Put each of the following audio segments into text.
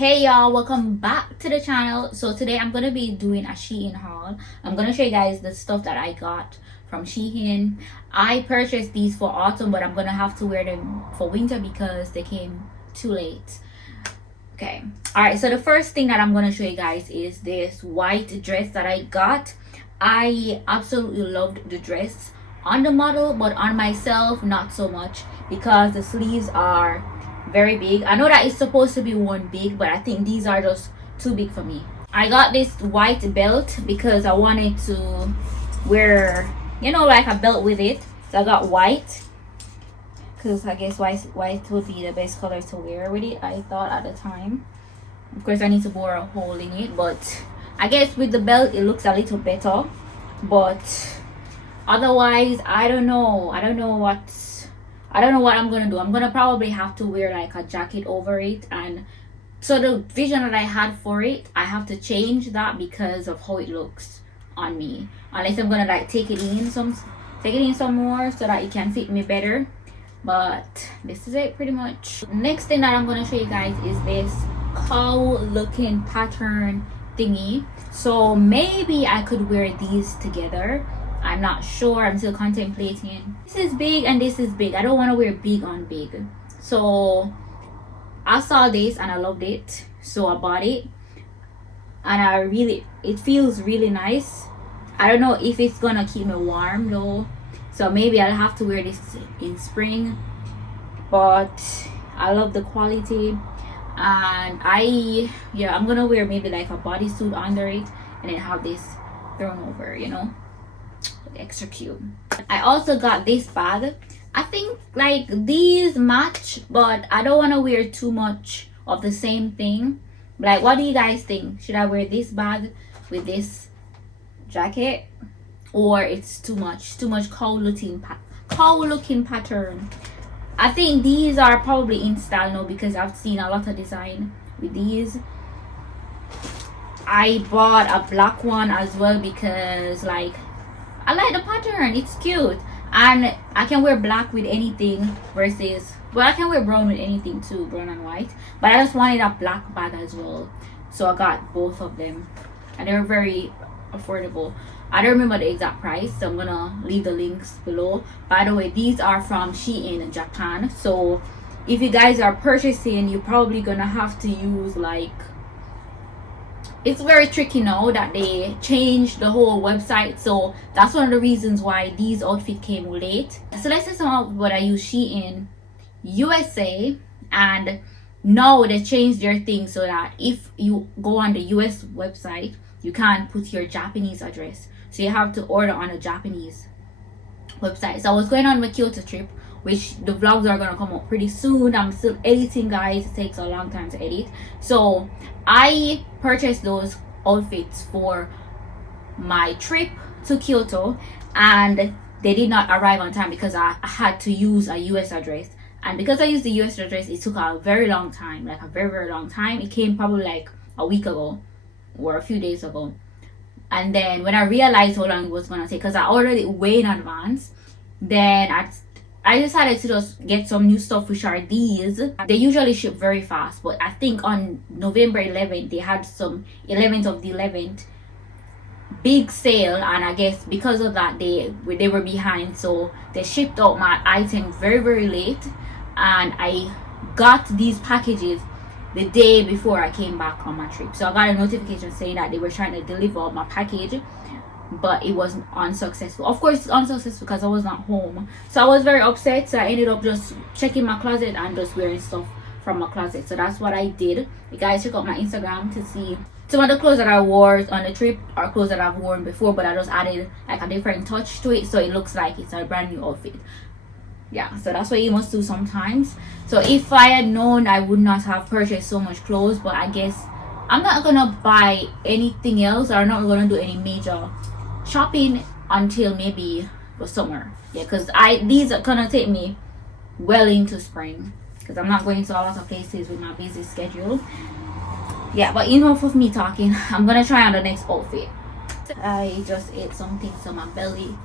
Hey y'all, welcome back to the channel. So today I'm gonna be doing a Shein haul. I'm gonna show you guys the stuff that I got from Shein. I purchased these for autumn, but I'm gonna have to wear them for winter because they came too late. Okay, all right, so the first thing that I'm gonna show you guys is this white dress that I got. I absolutely loved the dress on the model, but on myself not so much because the sleeves are very big. I know that it's supposed to be one big, but I think these are just too big for me. I got this white belt because I wanted to wear, you know, like a belt with it. So I got white because I guess white would be the best color to wear with it, I thought at the time. Of course I need to bore a hole in it, but I guess with the belt it looks a little better. But otherwise I don't know what I'm gonna do. I'm gonna probably have to wear like a jacket over it, and so the vision that I had for it, I have to change that because of how it looks on me, unless I'm gonna like take it in some more so that it can fit me better. But this is it pretty much. Next thing that I'm gonna show you guys is this cowl looking pattern thingy. So maybe I could wear these together, I'm not sure. I'm still contemplating. This is big and this is big. I don't want to wear big on big. So I saw this and I loved it, so I bought it, and it feels really nice. I don't know if it's gonna keep me warm though, so maybe I'll have to wear this in spring, but I love the quality. And I'm gonna wear maybe like a bodysuit under it and then have this thrown over, you know, extra cute. I also got this bag. I think like these match, but I don't want to wear too much of the same thing. Like, what do you guys think? Should I wear this bag with this jacket, or it's too much cowl looking pattern? I think these are probably in style now because I've seen a lot of design with these. I bought a black one as well because like I like the pattern, it's cute, and I can wear black with anything versus, well, I can wear brown with anything too, brown and white, but I just wanted a black bag as well, so I got both of them, and they're very affordable. I don't remember the exact price, so I'm gonna leave the links below. By the way, these are from Shein Japan, so if you guys are purchasing, you're probably gonna have to use like, it's very tricky now that they changed the whole website, so that's one of the reasons why these outfits came late. So let's say some what I use Shein USA, and now they changed their thing so that if you go on the US website, you can't put your Japanese address, so you have to order on a Japanese website. So I was going on my Kyoto trip, which the vlogs are gonna come up pretty soon. I'm still editing, guys. It takes a long time to edit, so I purchased those outfits for my trip to Kyoto, and they did not arrive on time because I had to use a US address, and because I used the US address, it took a very long time, like a very long time. It came probably like a week ago or a few days ago, and then when I realized how long it was gonna take, because I ordered it way in advance, then I decided to just get some new stuff, which are these. They usually ship very fast, but I think on November 11th they had some 11th of the 11th big sale, and I guess because of that they were behind, so they shipped out my items very late, and I got these packages the day before I came back on my trip. So I got a notification saying that they were trying to deliver my package, but it was unsuccessful. Of course it's unsuccessful because I was not home, so I was very upset. So I ended up just checking my closet and just wearing stuff from my closet. So that's what I did. You guys check out my Instagram to see some of the clothes that I wore on the trip are clothes that I've worn before, but I just added like a different touch to it, so it looks like it's a brand new outfit. Yeah, so that's what you must do sometimes. So if I had known, I would not have purchased so much clothes, but I guess I'm not gonna buy anything else, or I'm not gonna do any major shopping until maybe the summer. Yeah, because these are gonna take me well into spring, because I'm not going to a lot of places with my busy schedule. Yeah, but enough of me talking. I'm gonna try on the next outfit. I just ate something, so my belly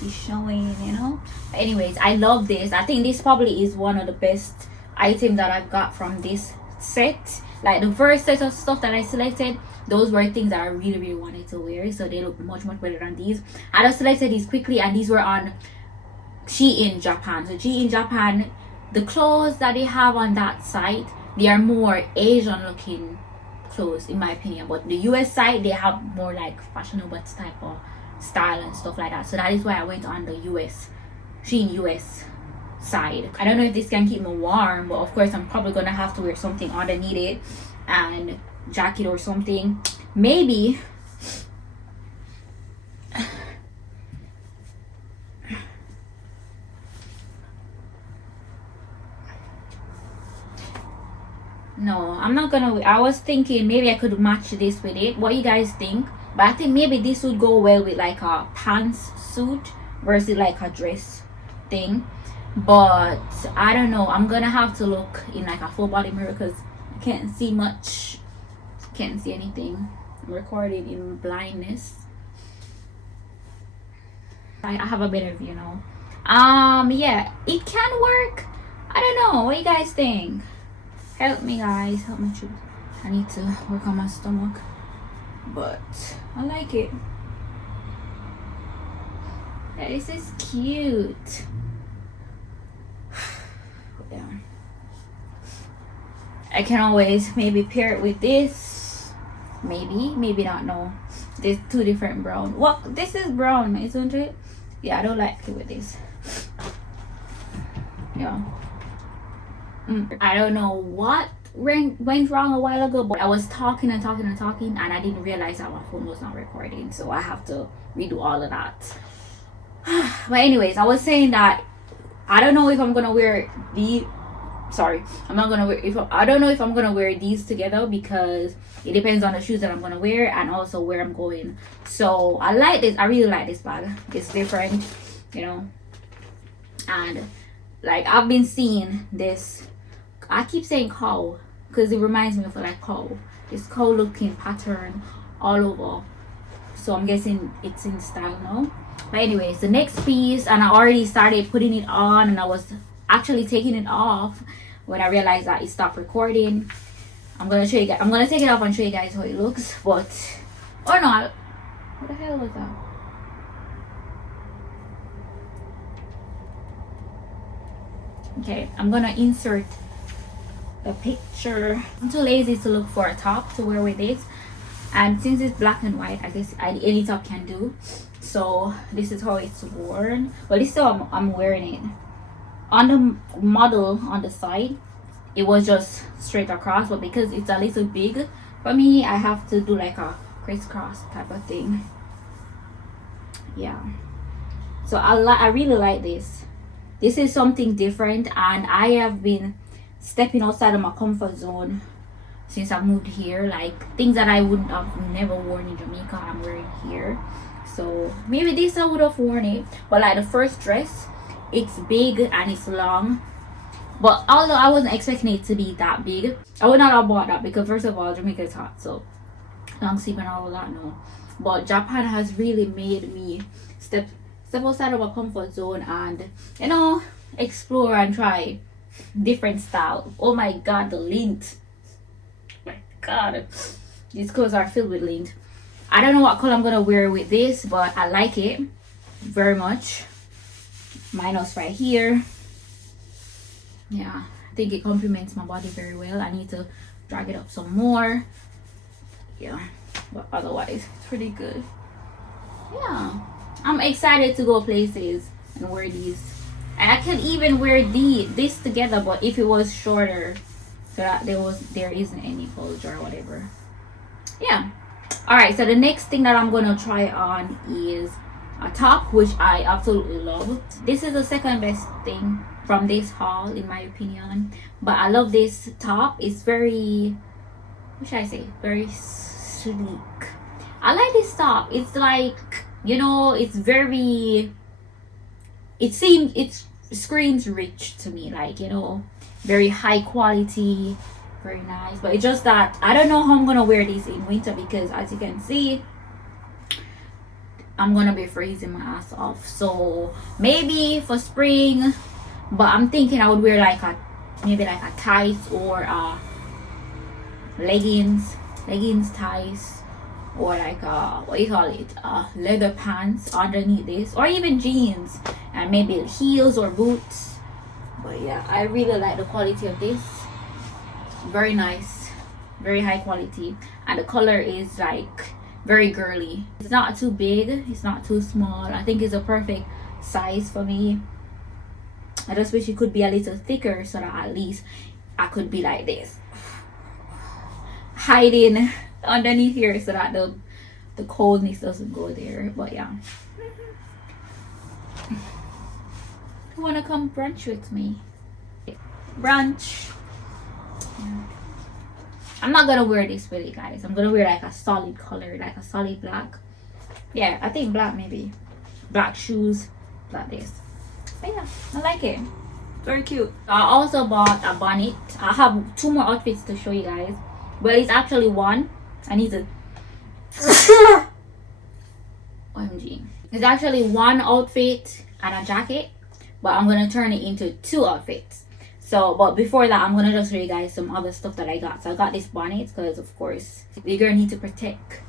is showing, you know. But anyways, I love this. I think this probably is one of the best items that I've got from this set. Like the first set of stuff that I selected, those were things that I really wanted to wear, so they look much better than these. I just selected these quickly, and these were on Shein Japan. So Shein Japan, the clothes that they have on that site, they are more Asian looking clothes in my opinion, but the US side, they have more like fashionable type of style and stuff like that. So that is why I went on the Shein US side. I don't know if this can keep me warm, but of course I'm probably gonna have to wear something underneath it and jacket or something, maybe. No, I'm not gonna. I was thinking maybe I could match this with it. What you guys think? But I think maybe this would go well with like a pants suit versus like a dress thing. But I don't know, I'm gonna have to look in like a full body mirror because I can't see much, can't see anything. I'm recording in blindness. I have a better view now. Yeah, it can work. I don't know, what you guys think? Help me guys, help me choose. I need to work on my stomach, but I like it. Yeah, this is cute. Yeah, I can always maybe pair it with this, maybe not. No, there's two different brown. Well, this is brown, isn't it? Yeah, I don't like it with this. Yeah, I don't know what went wrong a while ago, but I was talking and I didn't realize that my phone was not recording, so I have to redo all of that. But anyways, I was saying that I don't know if I'm gonna wear the I'm not gonna wear, I don't know if I'm gonna wear these together because it depends on the shoes that I'm gonna wear and also where I'm going. So I like this. I really like this bag. It's different, you know, and like I've been seeing this, I keep saying cow because it reminds me of like cow, this cow looking pattern all over, so I'm guessing it's in style now. But anyways, the next piece, and I already started putting it on and I was actually taking it off when I realized that it stopped recording. I'm gonna show you guys, I'm gonna take it off and show you guys how it looks. But oh no, what the hell was that? Okay, I'm gonna insert a picture. I'm too lazy to look for a top to wear with this, and since it's black and white, I guess any top can do. So this is how it's worn, but this is how I'm wearing it. On the model on the side, it was just straight across, but because it's a little big for me, I have to do like a crisscross type of thing. Yeah, so I really like this. This is something different, and I have been stepping outside of my comfort zone since I moved here. Like things that I wouldn't have never worn in Jamaica, I'm wearing here. So maybe this I would have worn it, but like the first dress, it's big and it's long. But although I wasn't expecting it to be that big, I would not have bought that because first of all, Jamaica is hot, so long sleep and all of that, no. But Japan has really made me step outside of my comfort zone and, you know, explore and try different style. Oh my god, the lint. My god, these clothes are filled with lint. I don't know what color I'm gonna wear with this, but I like it very much. Minus right here. Yeah, I think it complements my body very well. I need to drag it up some more. Yeah, but otherwise it's pretty good. Yeah, I'm excited to go places and wear these. And I can even wear this together, but if it was shorter, so that there isn't any bulge or whatever. Yeah. All right, so the next thing that I'm gonna try on is a top, which I absolutely love. This is the second best thing from this haul in my opinion, but I love this top. It's very, what should I say, very sleek. I like this top. It's like, you know, it's very, it screams rich to me, like, you know, very high quality, very nice. But it's just that I don't know how I'm gonna wear these in winter because as you can see, I'm gonna be freezing my ass off. So maybe for spring, but I'm thinking I would wear like maybe like a tight or leggings ties, or like what do you call it, leather pants underneath this, or even jeans and maybe heels or boots. But yeah, I really like the quality of this. Very nice, very high quality, and the color is like very girly. It's not too big, it's not too small. I think it's a perfect size for me. I just wish it could be a little thicker so that at least I could be like this, hiding underneath here so that the coldness doesn't go there. But yeah, you wanna come brunch with me? Brunch. Yeah. I'm not gonna wear this with it, guys. I'm gonna wear like a solid color, like a solid black. Yeah, I think black, maybe black shoes, like this. But yeah, I like it. Very cute. I also bought a bonnet. I have 2 more outfits to show you guys. Well, it's actually one. I need to OMG. It's actually one outfit and a jacket, but I'm gonna turn it into 2 outfits. So, but before that, I'm gonna just show you guys some other stuff that I got. So I got this bonnet because, of course, the girl needs to protect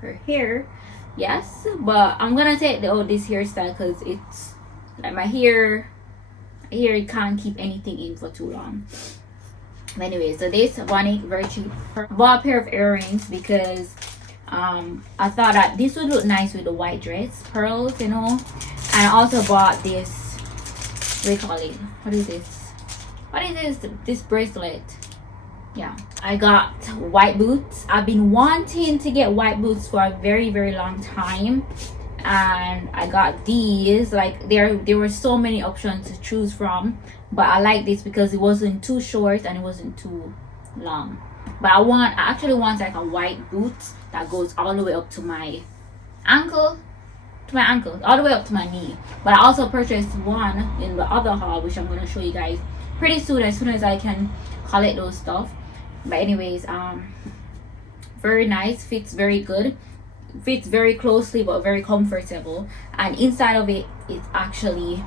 her hair. Yes, but I'm gonna take this hairstyle because it's like my hair it can't keep anything in for too long. But anyway, so this bonnet, very cheap. I bought a pair of earrings because I thought that this would look nice with the white dress, pearls, you know. And I also bought this, what do you call it? What is this? What is this bracelet? Yeah, I got white boots. I've been wanting to get white boots for a very, very long time, and I got these. Like there were so many options to choose from, but I like this because it wasn't too short and it wasn't too long. But I actually want like a white boot that goes all the way up to my ankle, all the way up to my knee. But I also purchased one in the other haul, which I'm going to show you guys pretty soon, as soon as I can collect those stuff. But anyways, very nice, fits very good, fits very closely but very comfortable. And inside of it is actually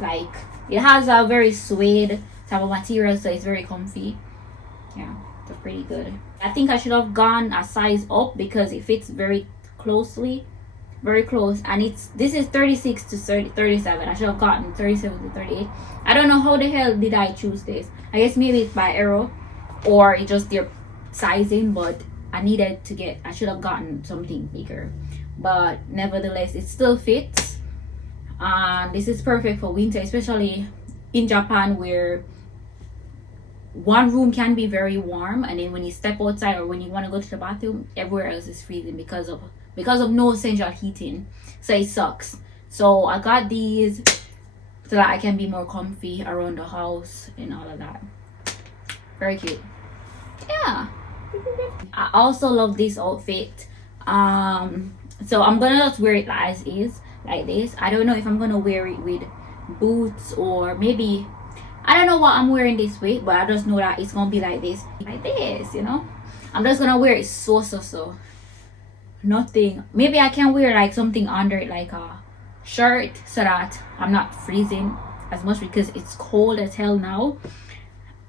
like, it has a very suede type of material, so it's very comfy. Yeah, it's pretty good. I think I should have gone a size up because it fits very closely, very close. And this is 36 to 37. I should have gotten 37 to 38. I don't know how the hell did I choose this. I guess maybe it's by arrow or it's just their sizing, but I should have gotten something bigger. But nevertheless, it still fits. This is perfect for winter, especially in Japan, where one room can be very warm, and then when you step outside or when you want to go to the bathroom, everywhere else is freezing because of no central heating. So it sucks. So I got these so that I can be more comfy around the house and all of that. Very cute. Yeah, I also love this outfit. So I'm gonna just wear it as is, like this. I don't know if I'm gonna wear it with boots, or maybe I don't know what I'm wearing this with, but I just know that it's gonna be like this, you know. I'm just gonna wear it so nothing. Maybe I can wear like something under it, like a shirt, so that I'm not freezing as much because it's cold as hell now.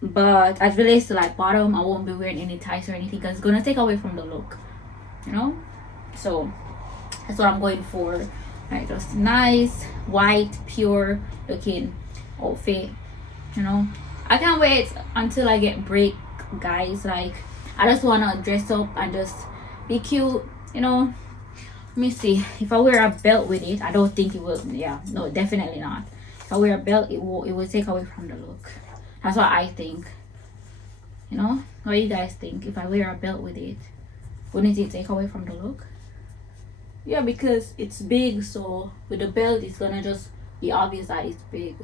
But as relates to like bottom, I won't be wearing any ties or anything because it's gonna take away from the look, you know. So that's what I'm going for. Like just nice white pure looking outfit, you know. I can't wait until I get break, guys. Like I just want to dress up and just be cute, you know. Let me see if I wear a belt with it. I don't think it will. Yeah, no, definitely not. If I wear a belt, it will take away from the look. That's what I think, you know. What do you guys think? If I wear a belt with it, wouldn't it take away from the look? Yeah, because it's big, so with the belt it's gonna just be obvious that it's big.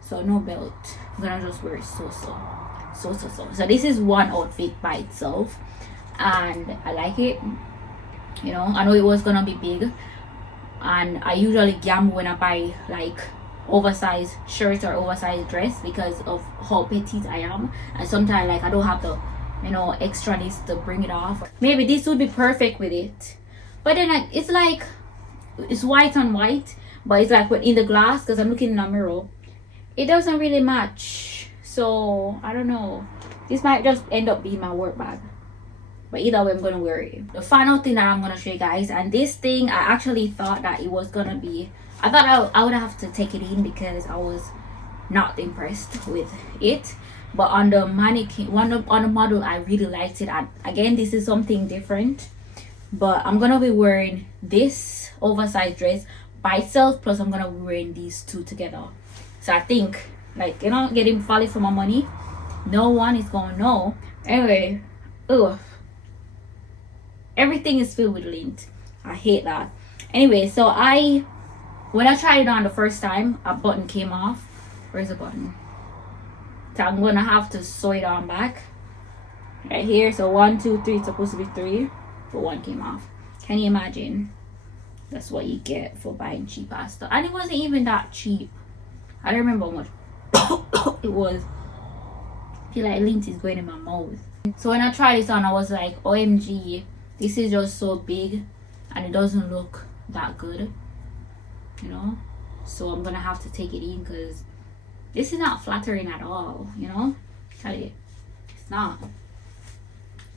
So no belt, I'm gonna just wear it so this is one outfit by itself, and I like it, you know. I know it was gonna be big, and I usually gamble when I buy like oversized shirt or oversized dress because of how petite I am, and sometimes like I don't have the, you know, extraness to bring it off. Maybe this would be perfect with it, but then it's like it's white on white, but it's like in the glass, because I'm looking in the mirror, it doesn't really match. So I don't know, This might just end up being my work bag, but either way I'm gonna wear it. The final thing that I'm gonna show you guys, and this thing I actually thought that it was gonna be, I thought I would have to take it in because I was not impressed with it. But on the mannequin, on the model, I really liked it. And again, this is something different, but I'm gonna be wearing this oversized dress by itself, plus I'm gonna be wearing these two together. So I think, like, you know, getting value for my money, no one is gonna know. Anyway, ugh, everything is filled with lint. I hate that. Anyway, so when I tried it on the first time, a button came off. Where's the button? So I'm gonna have to sew it on back right here. So 1 2 3, it's supposed to be 3, but one came off. Can you imagine? That's what you get for buying cheap ass stuff. And it wasn't even that cheap. I don't remember how much it was. I feel like lint is going in my mouth. So when I tried this on, I was like, OMG, this is just so big and it doesn't look that good, you know. So I'm gonna have to take it in because this is not flattering at all, you know. Tell you, it's not.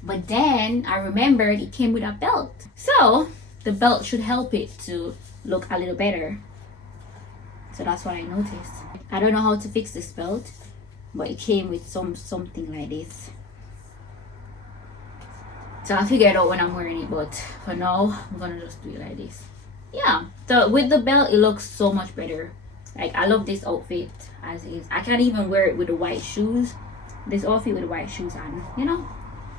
But then I remembered it came with a belt, so the belt should help it to look a little better. So that's what I noticed. I don't know how to fix this belt, but it came with something like this. So I'll figure it out when I'm wearing it, but for now I'm gonna just do it like this. Yeah, so with the belt it looks so much better. Like, I love this outfit as is. I can't even wear it with the white shoes. This outfit with the white shoes on, you know.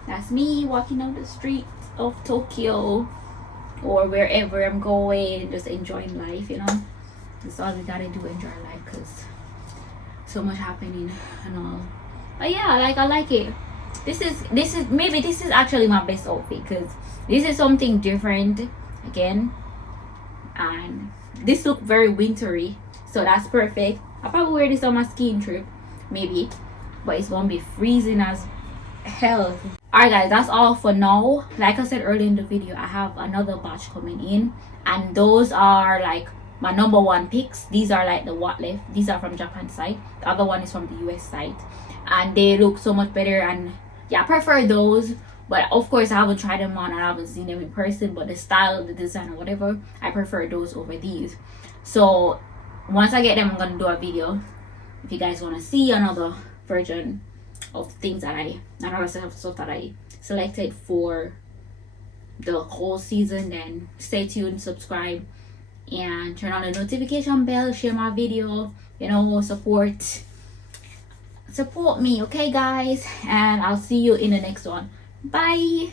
That's me walking down the streets of Tokyo or wherever I'm going, just enjoying life, you know. That's all we gotta do, enjoy life, because so much happening and all. But yeah, like, I like it. This is actually my best outfit because this is something different again, and this look very wintry, so that's perfect. I'll probably wear this on my skiing trip maybe, but it's gonna be freezing as hell. Alright guys, that's all for now. Like I said earlier in the video, I have another batch coming in, and those are like my #1 picks. These are like the what left. These are from Japan side, the other one is from the US side, and they look so much better. And yeah, I prefer those, but of course I haven't tried them on and I haven't seen them in person, but the style, the design, or whatever, I prefer those over these. So once I get them, I'm gonna do a video if you guys want to see another version of things that another set of stuff that I selected for the whole season. Then stay tuned, subscribe, and turn on the notification bell, share my video, you know, support me, okay guys, and I'll see you in the next one. Bye.